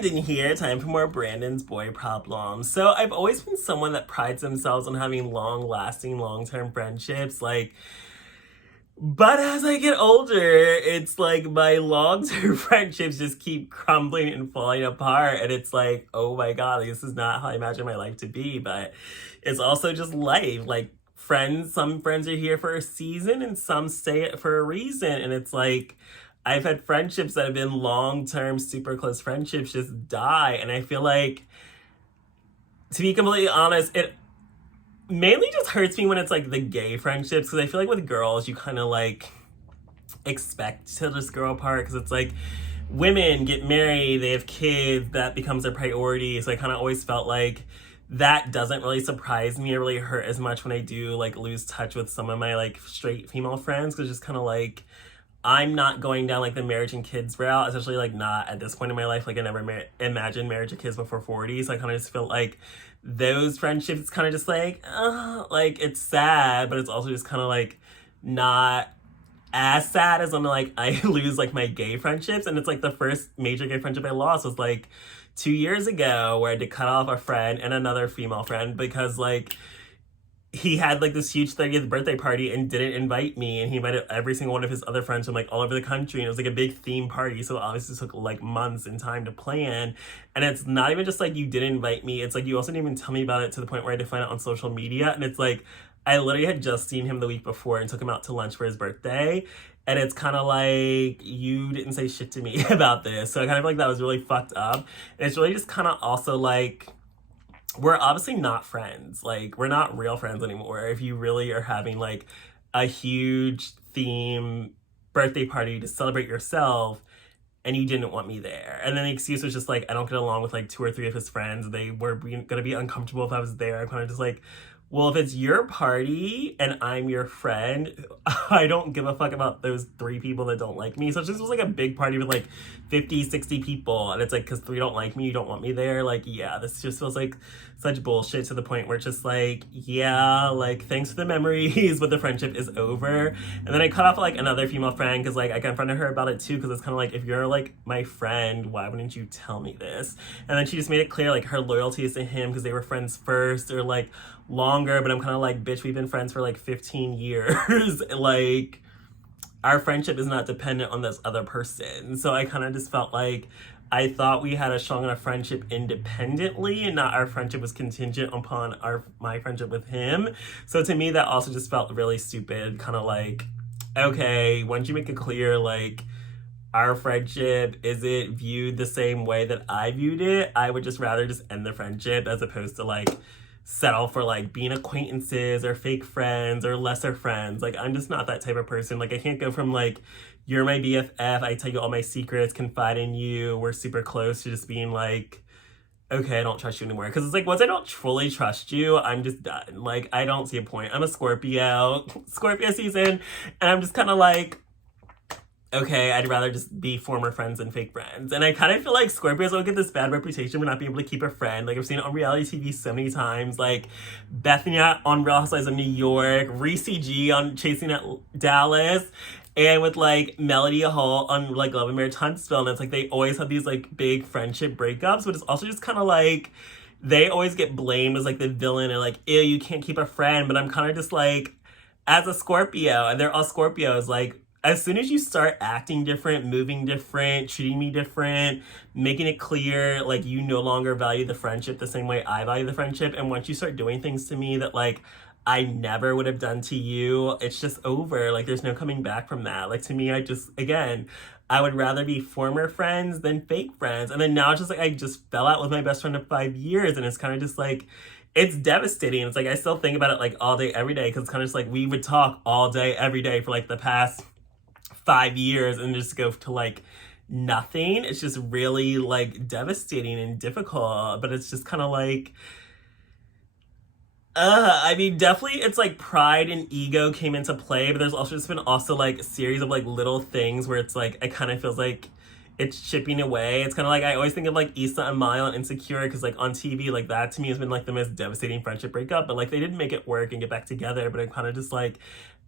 Branden here, time for more Branden's boy problems. So I've always been someone that prides themselves on having long-lasting, long-term friendships, but as I get older, it's like my long-term friendships just keep crumbling and falling apart, and it's like, oh my god, this is not how I imagine my life to be, but it's also just life. Like, some friends are here for a season and some stay for a reason, and it's like, I've had friendships that have been long-term, super close friendships just die. And I feel like, to be completely honest, it mainly just hurts me when it's like the gay friendships. Because I feel like with girls, you kind of like expect to just grow apart. Because it's like women get married, they have kids, that becomes their priority. So I kind of always felt like that doesn't really surprise me or really hurt as much when I do like lose touch with some of my like straight female friends. Because just kind of like, I'm not going down like the marriage and kids route, especially like not at this point in my life. Like I never imagined marriage and kids before 40. So I kind of just feel like those friendships, it's kind of just like it's sad, but it's also just kind of like not as sad as when like I lose like my gay friendships. And it's like the first major gay friendship I lost was like 2 years ago, where I had to cut off a friend and another female friend because like he had like this huge 30th birthday party and didn't invite me, and he invited every single one of his other friends from like all over the country, and it was like a big theme party, so it obviously took like months and time to plan. And it's not even just like you didn't invite me, it's like you also didn't even tell me about it, to the point where I had to find out on social media. And it's like I literally had just seen him the week before and took him out to lunch for his birthday, and it's kind of like, you didn't say shit to me about this. So I kind of feel like that was really fucked up. And it's really just kind of also like, we're obviously not friends. Like, we're not real friends anymore. If you really are having like a huge theme birthday party to celebrate yourself and you didn't want me there. And then the excuse was just like, I don't get along with like 2 or 3 of his friends. They were gonna be uncomfortable if I was there. I'm kind of just like, well, if it's your party and I'm your friend, I don't give a fuck about those 3 people that don't like me. So it just was like a big party with like 50, 60 people. And it's like, because 3 don't like me, you don't want me there. Like, yeah, this just feels like such bullshit, to the point where it's just like, yeah, like, thanks for the memories, but the friendship is over. And then I cut off like another female friend because like I confronted her about it too, because it's kind of like, if you're like my friend, why wouldn't you tell me this? And then she just made it clear like her loyalty is to him because they were friends first, or like longer. But I'm kind of like, bitch, we've been friends for like 15 years. Like, our friendship is not dependent on this other person. So I kind of just felt like I thought we had a strong enough friendship independently, and not our friendship was contingent upon my friendship with him. So to me, that also just felt really stupid. Kind of like, okay, once you make it clear, like, our friendship isn't viewed the same way that I viewed it, I would just rather just end the friendship, as opposed to like settle for like being acquaintances or fake friends or lesser friends. Like, I'm just not that type of person. Like, I can't go from like, you're my BFF, I tell you all my secrets, confide in you, we're super close, to just being like, okay, I don't trust you anymore. Because it's like, once I don't fully trust you, I'm just done. Like, I don't see a point. I'm a Scorpio season, and I'm just kind of like, okay, I'd rather just be former friends than fake friends. And I kind of feel like Scorpios will get this bad reputation for not being able to keep a friend. Like, I've seen it on reality TV so many times. Like, Bethany on Real Housewives of New York, Reese G on Chasing at Dallas, and with like Melody Hall on like Love and Marriage Huntsville. And it's like, they always have these like big friendship breakups, but it's also just kind of like, they always get blamed as like the villain, and like, ew, you can't keep a friend. But I'm kind of just like, as a Scorpio, and they're all Scorpios, like, as soon as you start acting different, moving different, treating me different, making it clear, like, you no longer value the friendship the same way I value the friendship, and once you start doing things to me that, like, I never would have done to you, it's just over. Like, there's no coming back from that. Like, to me, I would rather be former friends than fake friends. And then now it's just like, I just fell out with my best friend of 5 years, and it's kind of just like, it's devastating. It's like, I still think about it like all day, every day, because it's kind of just like, we would talk all day, every day for like the past 5 years, and just go to like nothing. It's just really like devastating and difficult. But it's just kind of like, I mean, definitely it's like pride and ego came into play, but there's also just been also like a series of like little things where it's like, it kind of feels like it's chipping away. It's kind of like, I always think of like Issa and Maya on Insecure, because like on TV, like, that to me has been like the most devastating friendship breakup. But like, they didn't make it work and get back together. But I'm kind of just like,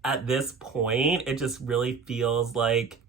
at this point, it just really feels like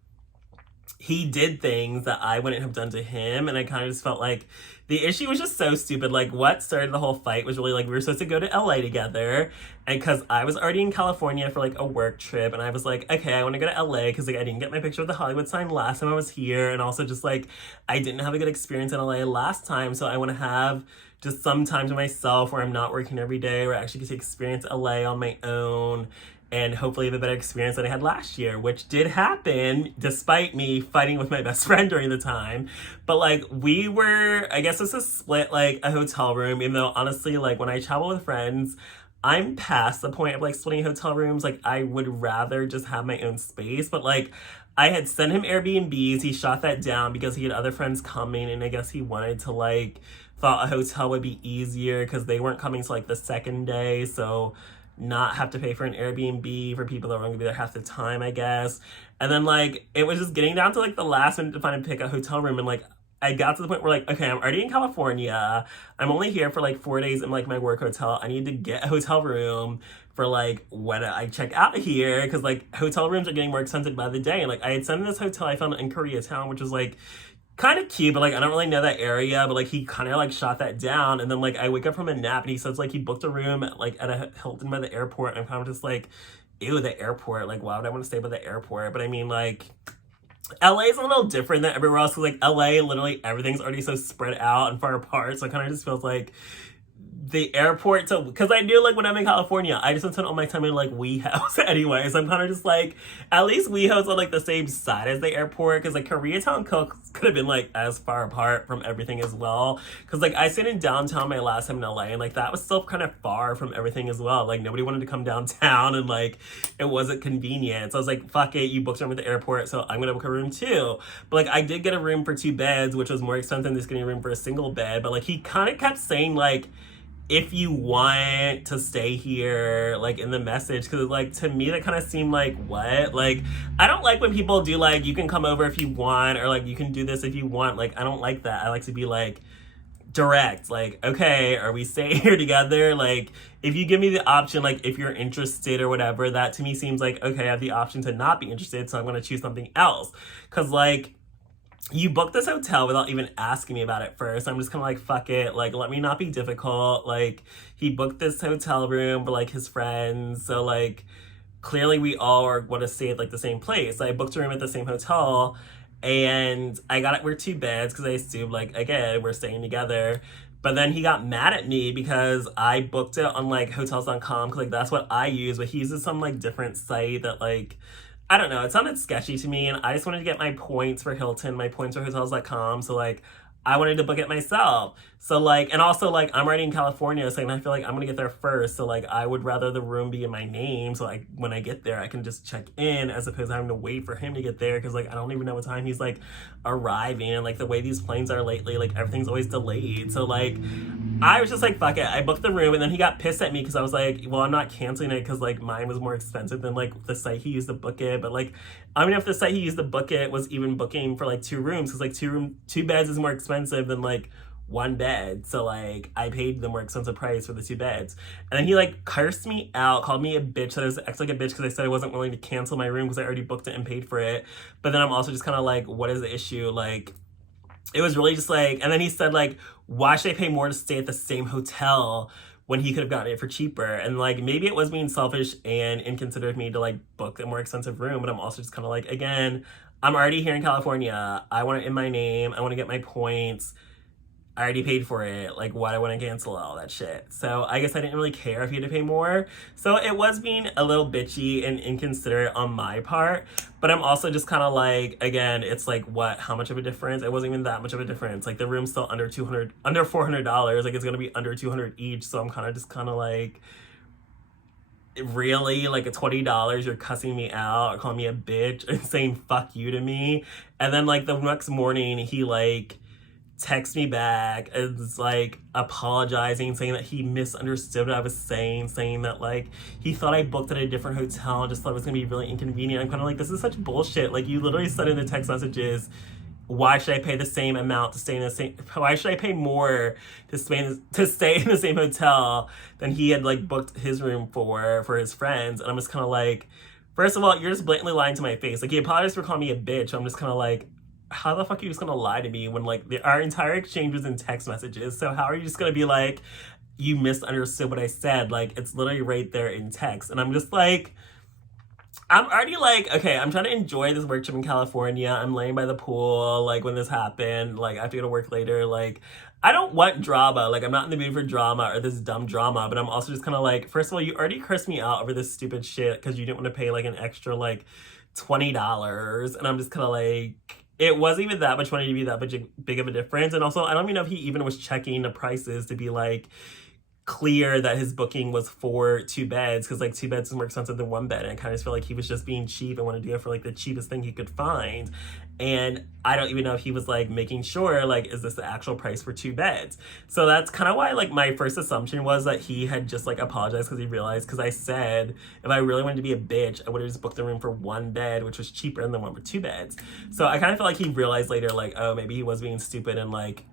he did things that I wouldn't have done to him. And I kind of just felt like the issue was just so stupid. Like, what started the whole fight was really like, we were supposed to go to LA together. And because I was already in California for like a work trip, and I was like, okay, I want to go to LA because like I didn't get my picture with the Hollywood sign last time I was here. And also just like, I didn't have a good experience in LA last time. So I want to have just some time to myself where I'm not working every day, where I actually get to experience LA on my own and hopefully have a better experience than I had last year, which did happen despite me fighting with my best friend during the time. But like, we were, I guess this is split like a hotel room, even though honestly, like when I travel with friends, I'm past the point of like splitting hotel rooms. Like, I would rather just have my own space. But like, I had sent him Airbnbs. He shot that down because he had other friends coming, and I guess he wanted to like, thought a hotel would be easier because they weren't coming to like the second day. So not have to pay for an Airbnb for people that were going to be there half the time, I guess. And then like, it was just getting down to like the last minute to find and pick a hotel room. And like, I got to the point where like, okay, I'm already in California. I'm only here for like 4 days in like my work hotel. I need to get a hotel room for like when I check out of here, because like hotel rooms are getting more expensive by the day. And like, I had sent this hotel I found in Koreatown, which was like kind of cute, but like I don't really know that area. But like, he kind of like shot that down, and then like I wake up from a nap and he says like he booked a room like at a Hilton by the airport, and I'm kind of just like, ew, the airport, like why would I want to stay by the airport? But I mean, like, LA is a little different than everywhere else, because like LA, literally everything's already so spread out and far apart, so it kind of just feels like the airport. So because I knew like when I'm in California, I just spend all my time in like WeHouse anyway, so I'm kind of just like, at least WeHouse on like the same side as the airport, because like Koreatown could have been like as far apart from everything as well, because like I stayed in downtown my last time in LA, and like that was still kind of far from everything as well. Like, nobody wanted to come downtown, and like it wasn't convenient, so I was like, fuck it, you booked a room at the airport, so I'm gonna book a room too. But like, I did get a room for 2 beds, which was more expensive than just getting a room for a single bed. But like, he kind of kept saying like, if you want to stay here, like in the message, because like to me that kind of seemed like, what? Like, I don't like when people do like, you can come over if you want, or like you can do this if you want. Like, I don't like that. I like to be like direct, like, okay, are we staying here together? Like, if you give me the option, like if you're interested or whatever, that to me seems like, okay, I have the option to not be interested, so I'm gonna choose something else. Because like, you booked this hotel without even asking me about it first. I'm just kind of like, fuck it. Like, let me not be difficult. Like, he booked this hotel room for like his friends. So like, clearly we all are want to stay at like the same place. I booked a room at the same hotel, and I got it. We're 2 beds because I assumed like, again, we're staying together. But then he got mad at me because I booked it on like hotels.com, because like that's what I use, but he uses some like different site that like, I don't know, it sounded sketchy to me, and I just wanted to get my points for Hilton, my points for hotels.com, so like, I wanted to book it myself. So like, and also like, I'm already in California, so I feel like I'm gonna get there first, so like, I would rather the room be in my name, so like, when I get there, I can just check in, as opposed to having to wait for him to get there, because like, I don't even know what time he's like arriving, and like, the way these planes are lately, like, everything's always delayed, so like, I was just like, fuck it. I booked the room, and then he got pissed at me because I was like, well, I'm not canceling it because like mine was more expensive than like the site he used to book it. But like, I don't know if the site he used to book it was even booking for like 2 rooms, because like 2 beds is more expensive than like 1 bed. So like, I paid the more expensive price for the 2 beds. And then he like cursed me out, called me a bitch, said I was acting like a bitch because I said I wasn't willing to cancel my room because I already booked it and paid for it. But then I'm also just kind of like, what is the issue? Like, it was really just like, and then he said like, why should I pay more to stay at the same hotel when he could have gotten it for cheaper? And like, maybe it was being selfish and inconsiderate of me to like book a more expensive room, but I'm also just kind of like, again, I'm already here in California. I want it in my name. I want to get my points. I already paid for it. Like, why do I want to cancel all that shit? So I guess I didn't really care if he had to pay more. So it was being a little bitchy and inconsiderate on my part. But I'm also just kind of like, again, it's like, what? How much of a difference? It wasn't even that much of a difference. Like, the room's still under $400. Like, it's gonna be under $200 each. So I'm kind of like, really? Like, at $20, you're cussing me out or calling me a bitch and saying fuck you to me. And then like the next morning, he like text me back and is like apologizing, saying that he misunderstood what I was saying that like he thought I booked at a different hotel and just thought it was gonna be really inconvenient. I'm kind of like, this is such bullshit. Like, you literally said in the text messages, why should I pay the same amount to stay in the same, why should I pay more to stay in the same hotel than he had like booked his room for his friends? And I'm just kind of like, First of all, you're just blatantly lying to my face. Like, he apologized for calling me a bitch. I'm just kind of like, how the fuck are you just gonna lie to me when like our entire exchange was in text messages? So how are you just gonna be like, you misunderstood what I said? Like, it's literally right there in text. And I'm just like, I'm already like, okay, I'm trying to enjoy this work trip in California. I'm laying by the pool, like, when this happened. Like, I have to go to work later. Like, I don't want drama. Like, I'm not in the mood for drama or this dumb drama. But I'm also just kind of like, first of all, you already cursed me out over this stupid shit because you didn't want to pay, like, an extra, like, $20. And I'm just kind of like, it wasn't even that much money to be that much big of a difference. And also, I don't even know if he even was checking the prices to be, like, clear that his booking was for 2 beds, because like 2 beds is more expensive than 1 bed, and I kind of feel like he was just being cheap and wanted to go for like the cheapest thing he could find. And I don't even know if he was like making sure, like, is this the actual price for 2 beds? So that's kind of why like my first assumption was that he had just like apologized because he realized, because I said if I really wanted to be a bitch, I would have just booked the room for 1 bed, which was cheaper than the one for 2 beds. So I kind of felt like he realized later, like, oh, maybe he was being stupid and like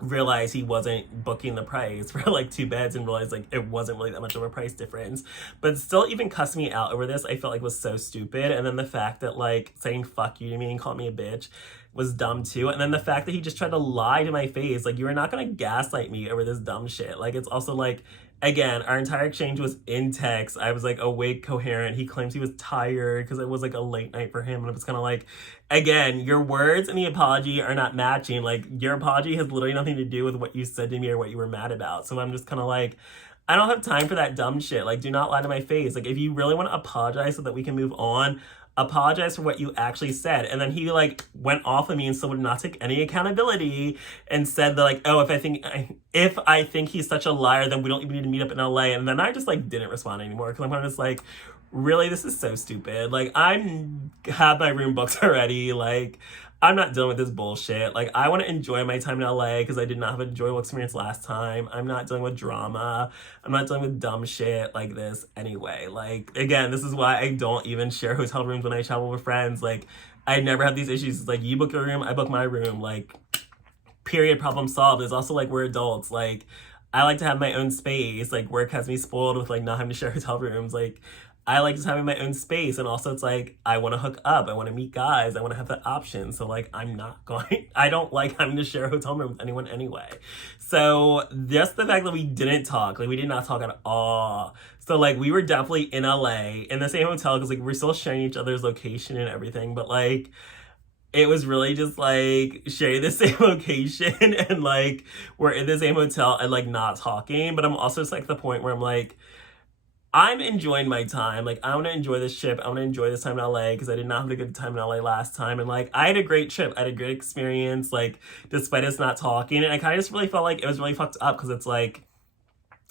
realized he wasn't booking the price for like 2 beds and realized like it wasn't really that much of a price difference. But still, even cussing me out over this, I felt like was so stupid. And then the fact that like saying fuck you to me and calling me a bitch was dumb too. And then the fact that he just tried to lie to my face, like, you are not gonna gaslight me over this dumb shit. Like, it's also like, again, our entire exchange was in text. I was like awake, coherent. He claims he was tired because it was like a late night for him. And it was kind of like, again, your words and the apology are not matching. Like, your apology has literally nothing to do with what you said to me or what you were mad about. So I'm just kind of like, I don't have time for that dumb shit. Like, do not lie to my face. Like, if you really want to apologize so that we can move on, apologize for what you actually said. And then he like went off of me and still would not take any accountability and said that like, oh, if I think he's such a liar, then we don't even need to meet up in LA. And then I just like didn't respond anymore because I'm just like, really, this is so stupid. Like, I have my room booked already. Like, I'm not dealing with this bullshit. Like, I want to enjoy my time in LA because I did not have an enjoyable experience last time. I'm not dealing with drama. I'm not dealing with dumb shit like this anyway. Like, again, this is why I don't even share hotel rooms when I travel with friends. Like, I never have these issues. It's like, you book your room, I book my room. Like, period, problem solved. It's also like, we're adults. Like, I like to have my own space. Like, work has me spoiled with like not having to share hotel rooms. Like, I like just having my own space. And also, it's like, I want to hook up. I want to meet guys. I want to have that option. So, like, I don't like having to share a hotel room with anyone anyway. So, just the fact that we didn't talk, like, we did not talk at all. So, like, we were definitely in LA in the same hotel because, like, we're still sharing each other's location and everything. But, like, it was really just like sharing the same location and like we're in the same hotel and like not talking. But I'm also just like the point where I'm like, I'm enjoying my time. Like, I want to enjoy this trip. I want to enjoy this time in LA because I did not have a good time in LA last time. And like, I had a great trip. I had a great experience, like, despite us not talking. And I kind of just really felt like it was really fucked up because it's like,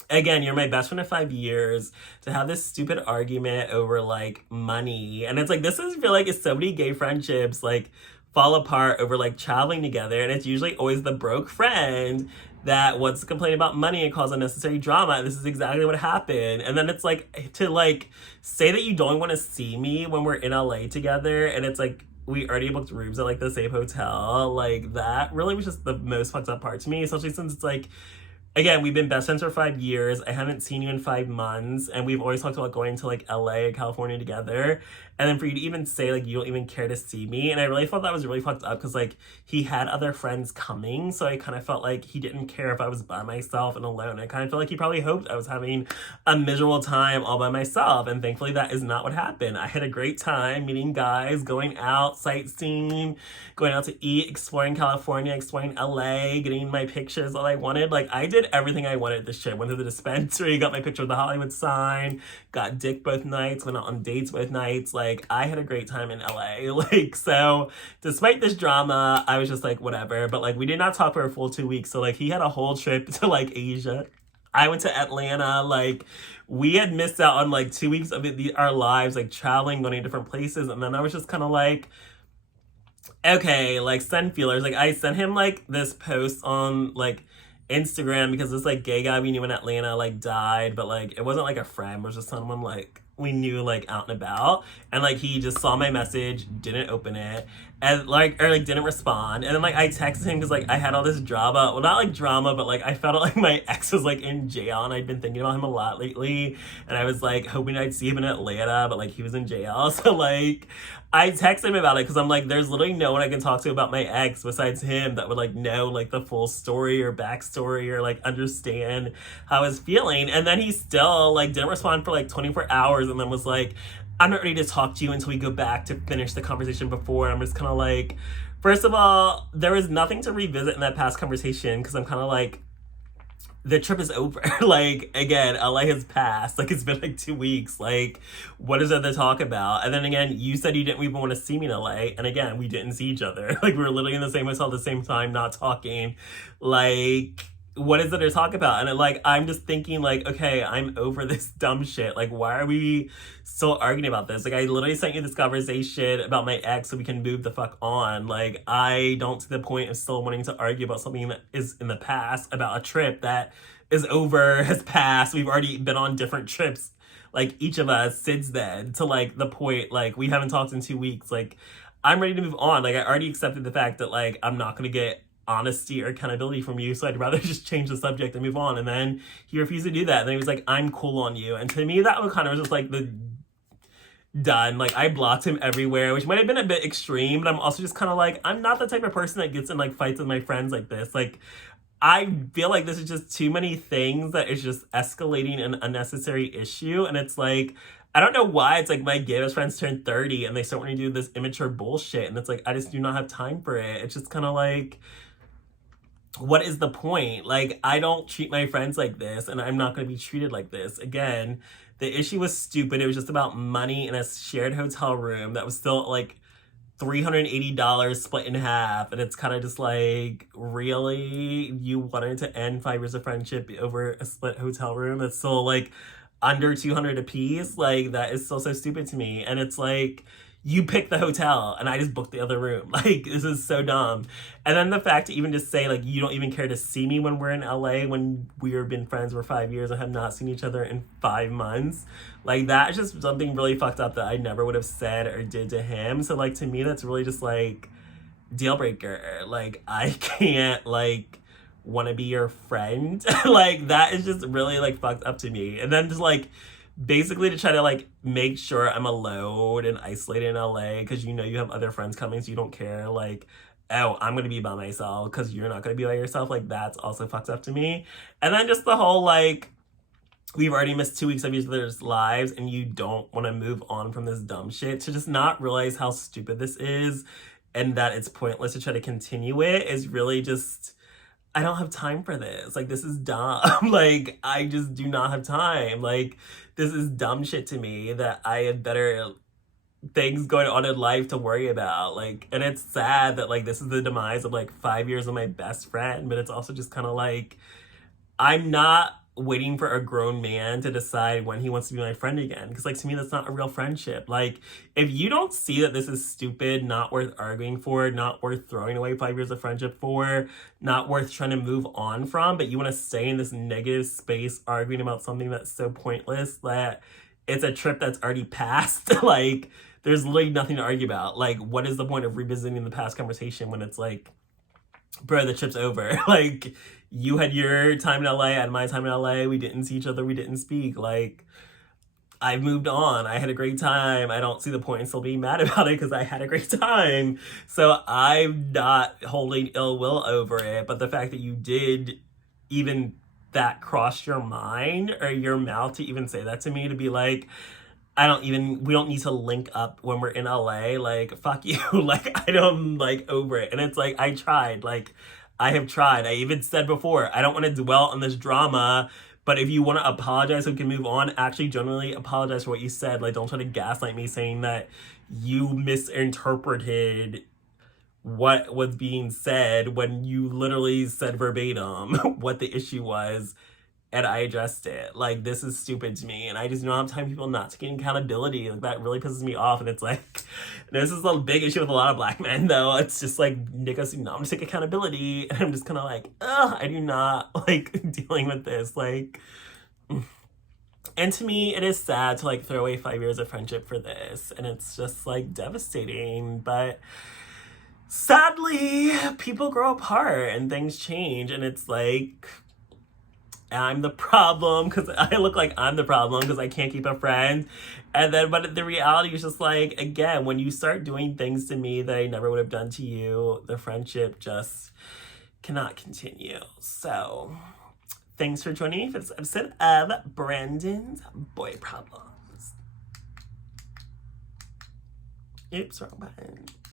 again, you're my best friend of 5 years to have this stupid argument over like money. And it's like, this is feel like it's so many gay friendships like fall apart over like traveling together. And it's usually always the broke friend that wants to complain about money and cause unnecessary drama. And this is exactly what happened. And then it's like, to like say that you don't want to see me when we're in LA together, and it's like, we already booked rooms at like the same hotel. Like, that really was just the most fucked up part to me, especially since it's like, again, we've been best friends for 5 years. I haven't seen you in 5 months. And we've always talked about going to like LA and California together. And then for you to even say like you don't even care to see me. And I really thought that was really fucked up because like he had other friends coming. So I kind of felt like he didn't care if I was by myself and alone. I kind of felt like he probably hoped I was having a miserable time all by myself. And thankfully that is not what happened. I had a great time meeting guys, going out, sightseeing, going out to eat, exploring California, exploring LA, getting my pictures that I wanted. Like, I did everything I wanted this trip. Went to the dispensary, got my picture with the Hollywood sign, got dick both nights, went out on dates both nights. Like, I had a great time in LA. Like, so despite this drama, I was just like, whatever. But like, we did not talk for a full 2 weeks. So like, he had a whole trip to like Asia. I went to Atlanta. Like, we had missed out on like 2 weeks of our lives, like traveling, going to different places. And then I was just kind of like, okay, like, send feelers. Like, I sent him like this post on like Instagram because this like gay guy we knew in Atlanta like died, but like it wasn't like a friend, it was just someone like we knew like out and about, and like he just saw my message, didn't open it, and like or like didn't respond, and then like I texted him because like I had all this drama, well not like drama, but like I felt like my ex was like in jail, and I'd been thinking about him a lot lately, and I was like hoping I'd see him in Atlanta, but like he was in jail, so like I texted him about it because I'm like, there's literally no one I can talk to about my ex besides him that would like know like the full story or backstory or like understand how I was feeling. And then he still like didn't respond for like 24 hours and then was like, I'm not ready to talk to you until we go back to finish the conversation before. And I'm just kind of like, first of all, there was nothing to revisit in that past conversation because I'm kind of like, the trip is over. Like, again, LA has passed. Like, it's been like 2 weeks. Like, what is there to talk about? And then again, you said you didn't even want to see me in LA. And again, we didn't see each other. Like, we were literally in the same hotel at the same time, not talking. Like, what is there to talk about? And like, I'm just thinking like, okay, I'm over this dumb shit. Like, why are we still arguing about this? Like, I literally sent you this conversation about my ex so we can move the fuck on. Like, I don't see the point of still wanting to argue about something that is in the past, about a trip that is over, has passed. We've already been on different trips, like each of us since then, to like the point, like we haven't talked in 2 weeks. Like, I'm ready to move on. Like, I already accepted the fact that like I'm not gonna get honesty or accountability from you, so I'd rather just change the subject and move on. And then he refused to do that, and then he was like, I'm cool on you. And to me that was kind of just like the done. Like, I blocked him everywhere, which might have been a bit extreme, but I'm also just kind of like, I'm not the type of person that gets in like fights with my friends like this. Like, I feel like this is just too many things that is just escalating an unnecessary issue. And it's like, I don't know why it's like my gay best friends turn 30 and they start wanting to do this immature bullshit, and it's like, I just do not have time for it. It's just kind of like, what is the point? Like, I don't treat my friends like this, and I'm not going to be treated like this. Again, the issue was stupid. It was just about money in a shared hotel room that was still like $380 split in half. And it's kind of just like, really? You wanted to end 5 years of friendship over a split hotel room that's still like under $200 a piece? Like, that is still so stupid to me. And it's like, you picked the hotel and I just booked the other room. Like, this is so dumb. And then the fact to even just say like, you don't even care to see me when we're in LA, when we've been friends for 5 years and have not seen each other in 5 months. Like, that is just something really fucked up that I never would have said or did to him. So like, to me, that's really just like deal breaker. Like, I can't like want to be your friend. Like, that is just really like fucked up to me. And then just like, basically to try to like make sure I'm alone and isolated in LA because you know you have other friends coming, so you don't care like, oh, I'm gonna be by myself because you're not gonna be by yourself. Like, that's also fucked up to me. And then just the whole like, we've already missed 2 weeks of each other's lives and you don't want to move on from this dumb shit, to just not realize how stupid this is and that it's pointless to try to continue it is really just, I don't have time for this. Like, this is dumb. Like, I just do not have time. Like, this is dumb shit to me that I have better things going on in life to worry about. Like, and it's sad that like this is the demise of like 5 years of my best friend, but it's also just kind of like, I'm not waiting for a grown man to decide when he wants to be my friend again, because like, to me, that's not a real friendship. Like, if you don't see that this is stupid, not worth arguing for, not worth throwing away 5 years of friendship for, not worth trying to move on from, but you want to stay in this negative space arguing about something that's so pointless that it's a trip that's already passed, like, there's literally nothing to argue about. Like, what is the point of revisiting the past conversation when it's like, bro, the trip's over. Like, you had your time in LA, I had my time in LA. We didn't see each other. We didn't speak. Like, I've moved on. I had a great time. I don't see the point in still being mad about it because I had a great time. So I'm not holding ill will over it. But the fact that you did even that cross your mind or your mouth to even say that to me, to be like, we don't need to link up when we're in LA. Like, fuck you. Like, I don't like over it. And it's like, I tried. Like, I have tried. I even said before, I don't want to dwell on this drama, but if you want to apologize so we can move on, actually generally apologize for what you said. Like, don't try to gaslight me saying that you misinterpreted what was being said when you literally said verbatim what the issue was, and I addressed it. Like, this is stupid to me, and I just don't have time for people not taking accountability. Like, that really pisses me off, and it's like, this is a big issue with a lot of Black men, though. It's just like, niggas do not want to take accountability, and I'm just kind of like, ugh, I do not like dealing with this. Like, And to me, it is sad to like throw away 5 years of friendship for this. And it's just like devastating. But sadly, people grow apart and things change. And it's like, I'm the problem because I look like I'm the problem because I can't keep a friend. And then, but the reality is just like, again, when you start doing things to me that I never would have done to you, the friendship just cannot continue. So, thanks for joining me for this episode of Branden's Boy Problems. Oops, wrong button.